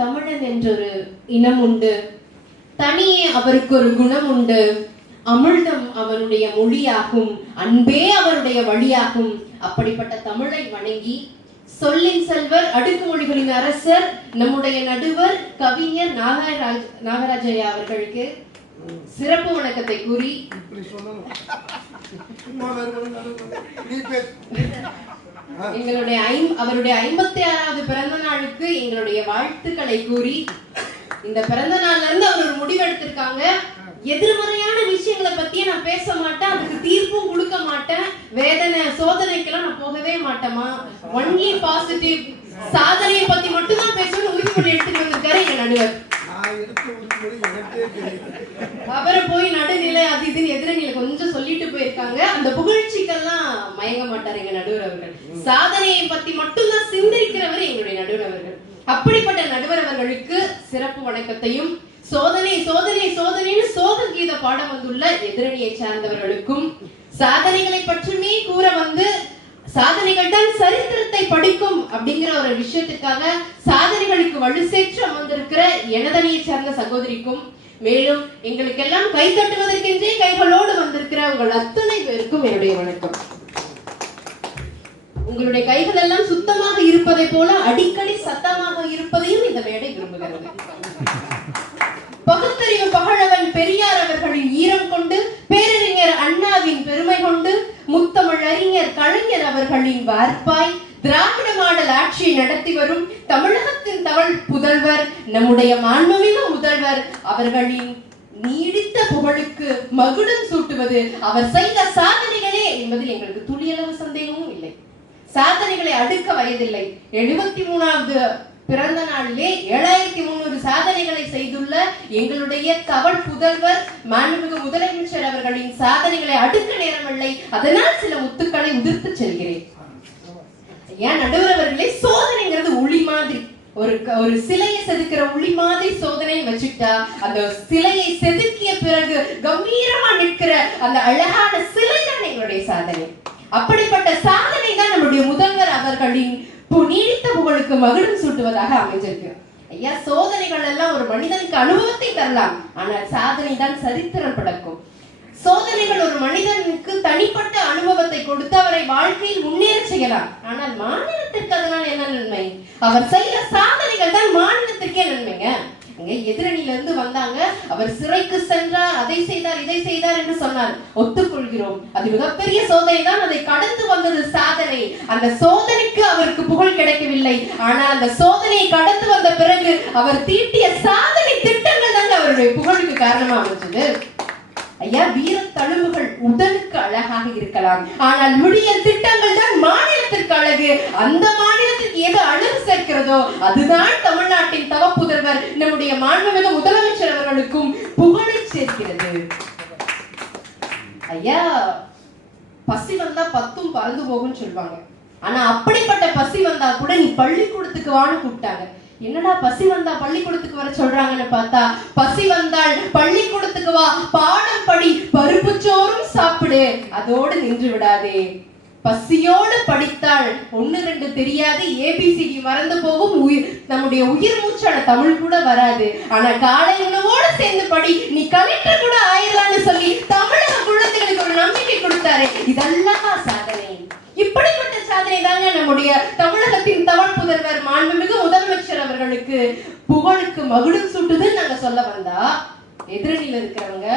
தமிழன் என்றொரு இனம் உண்டு, தனியே அவருக்கு ஒரு குணம் உண்டு. அமிழ்தம் அவனுடைய மொழியாகும், அன்பே அவருடைய வழியாகும். அப்படிப்பட்ட தமிழை வணங்கி சொல்லின் செல்வர், அடுக்குமொழிகளின் அரசர், நம்முடைய நடுவர் கவிஞர் நாகராஜையா அவர்களுக்கு சிறப்பு வணக்கத்தை கூறி அவருடைய 56வது பிறந்த நாளுக்கு எங்களுடைய வாழ்த்துக்களை கூறி, இந்த பிறந்த நாள்ல இருந்து அவர் ஒரு முடிவு எடுத்திருக்காங்க. எதிர்மறையான விஷயங்களை பத்தியே நான் பேச மாட்டேன், அதுக்கு தீர்ப்பும் கொடுக்க மாட்டேன், வேதனை சோதனைக்கெல்லாம் நான் போகவே மாட்டேமா, ஒன்லி பாசிட்டிவ் சாதனையை பத்தி மட்டும் தான் பேசணும்னு உறுதிமொழி எடுத்துட்டு வந்திருக்காரு எங்க நடுவர். அவரை போய் நடுநிலை அது இதுன்னு எதிரணியில கொஞ்சம் சொல்லிட்டு போயிருக்காங்க. அந்த புகழ்ச்சிக்கெல்லாம் மயங்க மாட்டார் எங்க நடுவர் அவர்கள். சாதனையை பத்தி மட்டும்தான் சிந்திக்கிறவர் எங்களுடைய நடுவர் அவர்கள். அப்படிப்பட்ட நடுவர் அவர்களுக்கு சிறப்பு வணக்கத்தையும், சோதனை சோதனை சோதனைன்னு சோக கீத பாடம் வந்துள்ள எதிரணியை சார்ந்தவர்களுக்கும், சாதனைகளை பற்றுமே கூற வந்து சாதனைகள் தான் சரித்திரத்தை படிக்கும் அப்படிங்கிற ஒரு விஷயத்துக்காக சாதனைகளுக்கு வலு சேர்த்து அமர்ந்திருக்கிற எனதணியை சார்ந்த சகோதரிக்கும், மேலும் எங்களுக்கெல்லாம் கை தட்டுவதற்கென்றே கைகளோடு வந்திருக்கிற உங்கள் அத்தனை பேருக்கும் என்னுடைய வணக்கம். உங்களுடைய கைகள் எல்லாம் சுத்தமாக இருப்பதை போல அடிக்கடி சத்தமாக இருப்பதையும் இந்த மேடை விரும்புகிறது. பகுத்தறிவு பகழவன் பெரியார் அவர்களின் ஈரம் கொண்டு, பேரறிஞர் அண்ணாவின் பெருமை கொண்டு, முத்தமிழ் அறிஞர் கலைஞர் அவர்களின் வார்ப்பாய் திராவிட மாடல் ஆட்சியை நடத்தி வரும் தமிழகத்தின் தமிழ் புதல்வர், நம்முடைய மாண்புமிகு முதல்வர் அவர்களின் நீடித்த புகழுக்கு மகுடம் சூட்டுவது அவர் செய்த சாதனைகளே என்பதில் எங்களுக்கு துளியளவு சந்தேகமும் இல்லை. சாதனைகளை அடுக்க வயதில்லை. 73வது பிறந்த நாளிலே 7300 சாதனைகளை செய்துள்ள எங்களுடைய தமிழ் புதல்வர் மாண்புமிகு முதலமைச்சர் அவர்களின் சாதனைகளை அடுக்க நேரமில்லை. அதனால் சில முத்துக்களை உதிர்த்து செல்கிறேன். ஏன் நடுவர் அவர்களே, சோதனைங்கிறது ஒளி மாதிரி, ஒரு சிலையை செதுக்கிற ஒளி மாதிரி சோதனை வச்சுட்டா அந்த சிலையை செதுக்கிய பிறகு கம்பீரமா நிற்கிற அந்த அழகான சிலை தான் எங்களுடைய சாதனை. அப்படிப்பட்ட சாதனை தான் நம்முடைய முதல்வர் அவர்களின் நீடித்த புகழுக்கு மகுடம் சூட்டுவதாக அமைஞ்சிருக்கு. ஐயா, சோதனைகள் எல்லாம் ஒரு மனிதனுக்கு அனுபவத்தை தரலாம், ஆனால் சாதனை தான் சரித்திரம் படைக்கும். சோதனைகள் ஒரு மனிதனுக்கு தனிப்பட்ட அனுபவத்தை கொடுத்து அவரை வாழ்க்கையில் முன்னேற செய்யலாம், ஆனால் மாநிலத்திற்கு அதனால் என்ன நன்மை? அவர் செய்த சாதனைகள் தான் மாநிலத்திற்கே நன்மைங்க. எதிரணியில இருந்து வந்தாங்க, அவர் சிறைக்கு சென்றார், அதை செய்தார் இதை செய்தார் என்று சொன்னார், ஒத்துக்கொள்கிறோம். அது மிகப்பெரிய சோதனை தான், அதை கடந்து வந்தது சாதனை. அந்த சோதனைக்கு அவருக்கு புகழ் கிடைக்கவில்லை, ஆனால் அந்த சோதனையை கடந்து வந்த பிறகு அவர் தீட்டிய சாதனை திட்டங்கள் தான் அவருடைய புகழுக்கு காரணமா அமைச்சது. ஐயா, வீர தழும்புகள் உடலுக்கு அழகாக இருக்கலாம், ஆனால் விடியல் திட்டங்கள் தான் மாநிலத்திற்கு அழகு. அந்த மாநிலத்திற்கு எது அழகு சேர்க்கிறதோ அதுதான் தமிழ்நாட்டின் தவப்புதல்வர் நம்முடைய மாண்புமிகு முதலமைச்சர் அவர்களுக்கும் புகழை சேர்க்கிறது. ஐயா, பசி வந்தா 10ம் பறந்து போகும்னு சொல்லுவாங்க. ஆனா அப்படிப்பட்ட பசி வந்தா கூட நீ பள்ளிக்கூடத்துக்கு வான்னு கூப்பிட்டாங்க. என்னடா பசி வந்தா பள்ளிக்கூடத்துக்கு வர சொல்றாங்கன்னு பார்த்தா, பசி வந்தால் பள்ளிக்கூடத்துக்கு வா, பாடம் படி, பருப்பு சோறும் சாப்பிடு, அதோடு நின்று விடாதே. பசியோடு படித்தால் 1 2 தெரியாது, ஏபிசிடி மறந்து போகும், நம்முடைய உயிர் மூச்சான தமிழ் கூட வராது. ஆனா காலை உணவோடு சேர்ந்து படி, நீ கலெக்டர் கூட ஆயிரலான்னு சொல்லி தமிழக குழந்தைகளுக்கு ஒரு நம்பிக்கை கொடுத்தாரு. இதெல்லாம் சாதனை. இப்படிப்பட்ட சாதனை தாங்க நம்முடைய தமிழகத்தின் தமிழ் புதல்வர் மாண்புமிகு முதலமைச்சர் அவர்களுக்கு புகழுக்கு மகுடம் சூட்டுதுன்னு நாங்க சொல்ல வந்தா, எதிரணியில இருக்கிறவங்க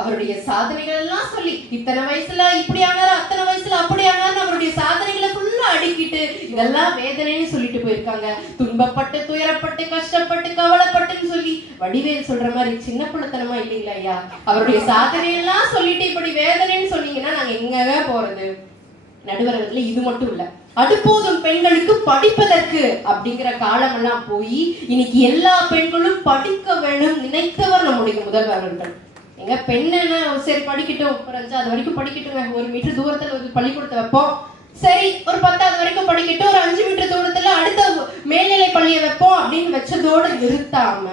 அவருடைய சாதனைகள் எல்லாம் சொல்லி, இத்தனை வயசுல இப்படி ஆனாரு, அத்தனை வயசுல அப்படி ஆனாரு, அவருடைய சாதனைகளை ஃபுல்லா அடிக்கிட்டு இதெல்லாம் வேதனைன்னு சொல்லிட்டு போயிருக்காங்க. துன்பப்பட்டு துயரப்பட்டு கஷ்டப்பட்டு கவலைப்பட்டுன்னு சொல்லி வடிவேல் சொல்ற மாதிரி சின்ன பிள்ளைத்தனமா இல்லைங்களா ஐயா? அவருடைய சாதனையெல்லாம் சொல்லிட்டு இப்படி வேதனைன்னு சொன்னீங்கன்னா நாங்க எங்க போறது? நடுவர்களே, இது மட்டும் இல்ல, அடுப்போதும் பெண்களுக்கு படிப்பதற்கு அப்படிங்கிற காலமெல்லாம் போய் இன்னைக்கு எல்லா பெண்களும் படிக்க வேணும் நினைத்தவர் நம்முடைய முதல்வர்கள். எங்க பெண் என்ன, சரி படிக்கட்டும், ஒரு 5வது வரைக்கும் படிக்கட்டுங்க, 1 மீட்டர் தூரத்துல ஒரு பள்ளிக்கூடத்தை வைப்போம், சரி ஒரு 10வது வரைக்கும் படிக்கட்டும், ஒரு 5 மீட்டர் தூரத்துல அடுத்த மேல்நிலை பள்ளியை வைப்போம் அப்படின்னு வச்சதோடு நிறுத்தாம,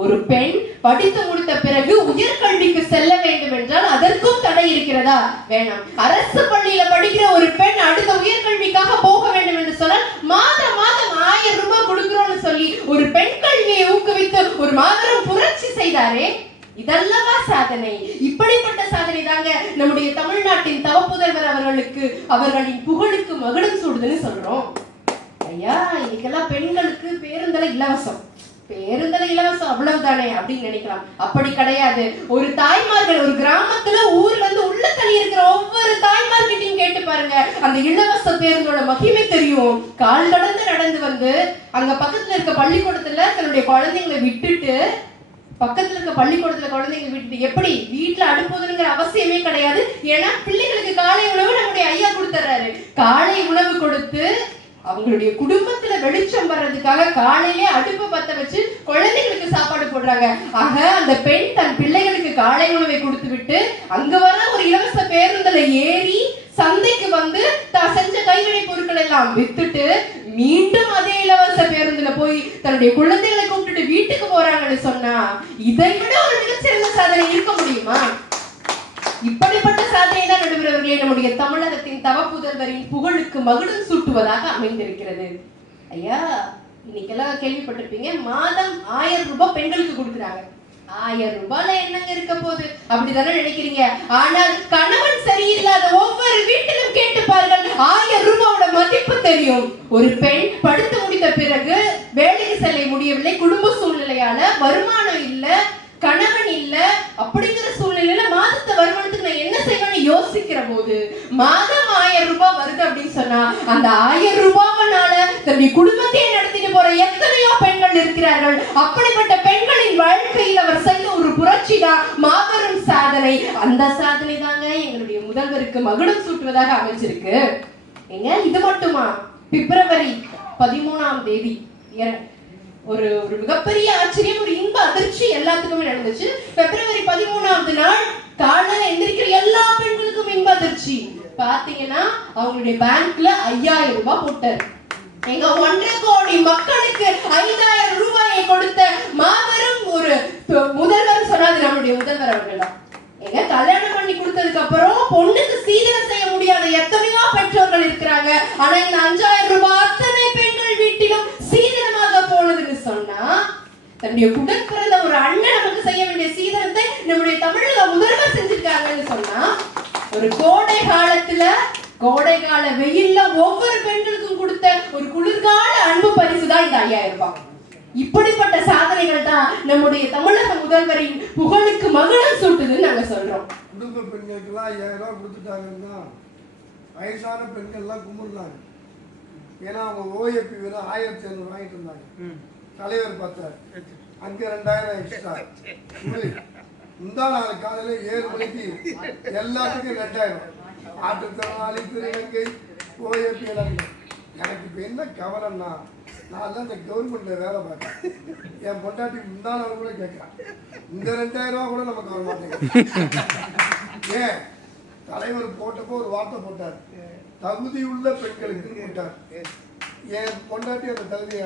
ஒரு பெண் படித்து முடித்த பிறகு உயர்கல்விக்கு செல்ல வேண்டும் என்றால் அதற்கும் தடை இருக்கிறதா? வேணாம். அரசு பள்ளியில படிக்கிற ஒரு பெண் அடுத்த உயர்கல்விக்காக போக வேண்டும் என்று சொன்னால் மாதம் 1000 ரூபாய் கொடுக்கிறோம்னு சொல்லி ஒரு பெண் ஒரு மாபெரும் புரட்சி செய்தாரே, இதல்லவா சாதனை. இப்படிப்பட்ட சாதனை தாங்க நம்முடைய தமிழ்நாட்டின் தவப்புதல்வர் அவர்களுக்கு அவர்களின் புகழுக்கு மகுடம் சூடுதுன்னு சொல்றோம். ஐயா, இன்னைக்கெல்லாம் பெண்களுக்கு பேருந்துல இலவசம், பேருந்துல இலவசம் அவ்வளவுதானே அப்படின்னு நினைக்கலாம். அப்படி கிடையாது. ஒரு தாய்மார்கள் ஒரு கிராமத்துல ஊர்ல இருந்து உள்ள தள்ளி இருக்கிற ஒவ்வொரு தாய்மார்கிட்டையும் கேட்டு பாருங்க, அந்த இலவச பேருந்தோட மகிமை தெரியும். கால் கடந்து நடந்து வந்து அங்க பக்கத்துல இருக்க பள்ளிக்கூடத்துல தன்னுடைய குழந்தைங்களை விட்டுட்டு, பக்கத்துல இருக்க பள்ளிக்கூடத்துல குழந்தைங்களை விட்டுட்டு, எப்படி வீட்டுல அடுப்புதுங்கிற அவசியமே கிடையாது. ஏன்னா பிள்ளைகளுக்கு காலை உணவு நம்முடைய ஐயா கொடுத்துறாரு. காலை உணவு கொடுத்து அவங்களுடைய குடும்பத்துல வெளிச்சம் வர்றதுக்காக காலையிலே அடுப்பு பத்த வச்சு குழந்தைகளுக்கு சாப்பாடு போடுறாங்க. ஆக அந்த பெண் தன் பிள்ளைகளுக்கு காலை உணவை கொடுத்து விட்டு அங்க வர ஒரு இலவச பேருந்துல ஏறி சந்தைக்கு வந்து தான் செஞ்ச கைவினை பொருட்கள் எல்லாம் வித்துட்டு மீண்டும் அதே இலவச பேருந்துல போய் தன்னுடைய குழந்தைகளை கூப்பிட்டுட்டு வீட்டுக்கு போறாங்கன்னு சொன்னா இதை விட ஒரு மிகச்சிறந்த சாதனை இருக்க முடியுமா? இப்படிப்பட்ட சாதனை தான் நடுவர்களே நம்முடைய தமிழகத்தின் தவப்புதல்வரின் புகழுக்கு மகுடம் சூட்டுவதாக அமைந்திருக்கிறது. ஐயா, இன்னைக்கெல்லாம் கேள்விப்பட்டிருப்பீங்க, மாதம் 1000 ரூபாய் பெண்களுக்கு கொடுக்குறாங்க. 1000 ரூபாய்ல என்னங்க இருக்க போகுது அப்படிதானே நினைக்கிறீங்க. ஆனால் கணவன் சரியில்லாத ஒவ்வொரு வீட்டிலும் கேட்டு பாருங்கள், 1000 ரூபாயோட மதிப்பு தெரியும். ஒரு பெண் படுத்து முடித்த பிறகு வேலைக்கு செல்ல முடியவில்லை, குடும்ப சூழ்நிலையால வருமானம் இல்ல, கணவன் இல்ல, அப்படிங்கிற சூழ்நிலையில மாதத்து வருமானத்துக்கு நான் என்ன செய்வேன்னு யோசிக்கிற போது மாதம் 1000 ரூபாய் வருது அப்படின்னு சொன்னா அந்த 1000 ரூபாய்னால தன்னுடைய குடும்பத்தையே நடத்திட்டு போற எத்தனையோ பெண்கள் இருக்கிறார்கள். அப்படிப்பட்ட பெண்களின் வாழ்க்கையில் அவர் செய்த ஒரு புரட்சி தான் மாபெரும் சாதனை. அந்த சாதனை தாங்க எங்களுடைய முதல்வருக்கு மகுடம் சூட்டுவதாக அமைச்சிருக்கு. ஏங்க, இது மட்டுமா? பிப்ரவரி 13ஆம் தேதி ஒரு மிகப்பெரிய ஆச்சரியம், ஒரு இன்ப அதிர்ச்சி எல்லாத்துக்குமே நடந்துச்சு. பிப்ரவரி 13ஆவது நாள் காலையில எந்திரிக்கிற எல்லா பெண்களுக்கும் இன்ப அதிர்ச்சி. பாத்தீங்கன்னா அவங்களுடைய பேங்க்ல 5000 ரூபாய் போட்டார். எங்க 1.5 கோடி மக்களுக்கு 5000 ரூபாயை கொடுத்த மாபெரும் ஒரு முதல்வர் சொன்னாது நம்முடைய முதல்வர் அவர்கள் தான். எங்க கல்யாணம் பண்ணி கொடுத்ததுக்கு அப்புறம் பொண்ணுக்கு சீதனம் செய்ய முடியாத எத்தனையோ பெற்றோர்கள் இருக்கிறாங்க. ஆனா இந்த 5000 ரூபாய் அத்தனை பெண்கள் வீட்டிலும் சீதனமாக போனதுன்னு சொன்னா தன்னுடைய உடன் பிறந்த ஒரு அண்ணன் நமக்கு செய்ய வேண்டிய சீதனத்தை நம்முடைய தமிழக முதல்வர் செஞ்சிருக்காங்கன்னு சொன்னா, ஒரு கோடை கால வெயில்ல ஒவ்வொரு பெண்களுக்கும் கொடுத்த ஒரு குளிர்கால அன்பு பரிசு தான் இந்த 5000 ரூபாய். இப்படிப்பட்ட சாதனைகள் தான் நம்முடைய தமிழக முதல்வரின் புகழுக்கு மகுடம் சூட்டுதுன்னு நாங்க சொல்றோம். குடும்ப பெண்களுக்கு 5000 ரூபாய் கொடுத்துட்டாங்கன்னா வயசான பெண்கள் எல்லாம் கும்பிடுறாங்க. ஏன்னா அவங்க ஓஏபி வெறும் 1500 வாங்கிட்டு இருந்தாங்க. தலைவர் பார்த்தார், அங்க 2000 எக்ஸ்ட்ரா. முந்தா நாள் காலையில 7 மணிக்கு எல்லாத்துக்கும் 2000. ஆட்டுத்திறனாளி, திருநங்கை, ஓஏபி எல்லாம். எனக்கு இப்போ என்ன கவலைன்னா, நான் தான் இந்த கவர்மெண்ட்ல வேலை பார்த்தேன். என் பொண்டாட்டி முந்தா நாள் கூட கேட்கறான், இந்த 2000 ரூபா கூட நமக்கு வர மாட்டேங்குது. ஏன் தலைவர் போட்டப்போ ஒரு வார்த்தை போட்டார், தகுதி உள்ள பெண்களுக்கு போட்டார். என் பொண்டாட்டி அந்த தகுதியை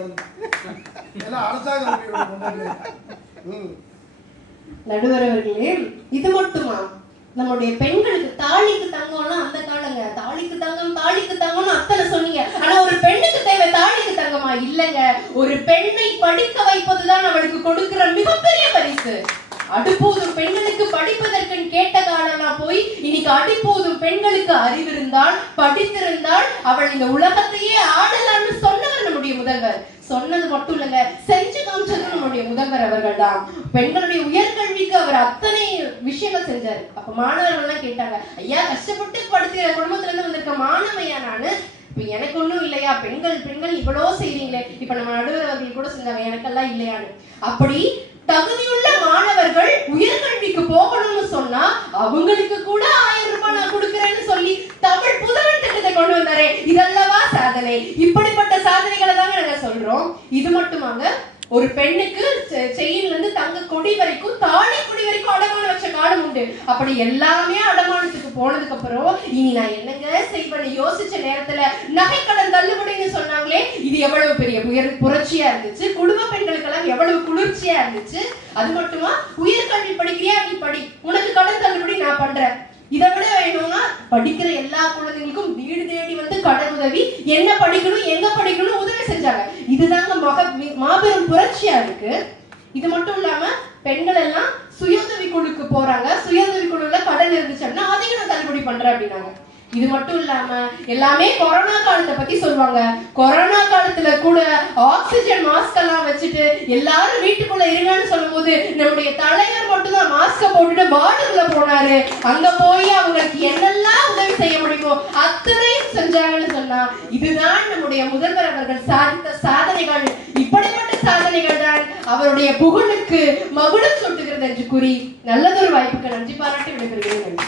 ஏன்னா அரசாங்கம் பொண்டாட்டி. நடுவர் அவர்களே, இது மட்டுமா? நம்முடைய பெண்களுக்கு தாலிக்கு தங்கம்னா அந்த காலங்க, தாலிக்கு தங்கம்னு அத்தனை சொன்னீங்க. ஆனா ஒரு பெண்ணுக்கு தேவை தாலிக்கு தங்கமா? இல்லங்க. ஒரு பெண்ணை படிக்க வைப்பதுதான் அவளுக்கு கொடுக்கிற மிகப்பெரிய பரிசு. அடுப்பூதும் பெண்களுக்கு படிப்பதற்கு கேட்ட காலம்லாம் போய் இன்னைக்கு அடிப்பூதும் பெண்களுக்கு அறிவிருந்தால், படித்திருந்தால் அவள் இந்த உலகத்தையே ஆடலாம்னு சொன்னவர் நம்முடைய முதல்வர். சொன்னது மட்டும் இல்லைங்க, செஞ்சு காமிச்சது நம்முடைய முதல்வர் அவர்கள் தான். பெண்களுடைய உயர்கல்விக்கு அவர் அத்தனை விஷயங்கள் செஞ்சாரு. அப்ப மாணவர்கள் எல்லாம் கேட்டாங்க, ஐயா கஷ்டப்பட்டு படிக்கிற குடும்பத்துல இருந்து வந்திருக்க மாணவையா நானு, இப்ப எனக்கு ஒண்ணும் இல்லையா, பெண்கள் இவ்வளோ செய்றீங்களே, இப்ப நம்ம நடுவர் அவர்கள் கூட செஞ்சாங்க, எனக்கெல்லாம் இல்லையான்னு. அப்படி தகுதியுள்ள மாணவர்கள் உயர்கல்விக்கு போகணும்னு சொன்னா அவங்களுக்கு கூட 1000 ரூபாய் நான் கொடுக்கிறேன்னு சொல்லி தமிழ் புதல்வன் திட்டத்தை கொண்டு வந்தாரே, இதல்லவா சாதனை. இப்படிப்பட்ட சாதனைகளை தாங்க நாங்க சொல்றோம். இது மட்டுமாங்க, ஒரு பெண்ணுக்கு செயின்ல இருந்து தங்க கொடி வரைக்கும், தாலி கொடி வரைக்கும் அடமானம் வச்ச காலம் உண்டு. அப்படி எல்லாமே அடமானத்துக்கு போனதுக்கு அப்புறம் இனி நான் என்னங்க செய்வேன்னு யோசிச்ச நேரத்துல நகைக்கடன் தள்ளுபடின்னு சொன்னாங்களே, இது எவ்வளவு பெரிய புரட்சியா இருந்துச்சு. குடும்ப பெண்களுக்கெல்லாம் எவ்வளவு குளிர்ச்சியா இருந்துச்சு. அது மட்டுமா, உயர்கல்வி படிக்கிறியா, நீ படி, உனக்கு கடன் தள்ளுபடி நான் பண்றேன். இதை விட வேணும்னா படிக்கிற எல்லா குழந்தைகளுக்கும் வீடு தேடி வந்து கடன் உதவி, என்ன படிக்கணும் எங்க படிக்கணும் உதவி செஞ்சாங்க. இதுதாங்க மாபெரும் புரட்சியா இருக்கு. இது மட்டும் இல்லாம பெண்கள் எல்லாம் சுயஉதவி குழுக்கு போறாங்க. சுயஉதவி குழுல கடன் இருந்துச்சுன்னா அதையும் நான் தள்ளுபடி பண்றேன் அப்படின்னாங்க. இது மட்டும் இல்லாம எல்லாமே கொரோனா காலத்தை பத்தி சொல்லுவாங்க. கொரோனா காலத்துல கூட ஆக்சிஜன் மாஸ்க் எல்லாம் வச்சுட்டு எல்லாரும் வீட்டுக்குள்ள இருங்கன்னு சொல்லும் போது நம்முடைய தலைவர் மட்டும் தான் மாஸ்க போட்டுட்டு பார்டர்ல போனாரு. அங்க போய் அவங்களுக்கு என்னெல்லாம் உதவி செய்ய முடியுமோ அத்தனையும் செஞ்சாங்கன்னு சொன்னா இதுதான் நம்முடைய முதல்வர் அவர்கள் சாதித்த சாதனைகள். இப்படிப்பட்ட சாதனைகள் தான் அவருடைய புகழுக்கு மகுடம் சூட்டுகிறது என்று கூறி நல்லதொரு வாய்ப்புக்கு நன்றி பாராட்டி விடைபெறுகிறேன்.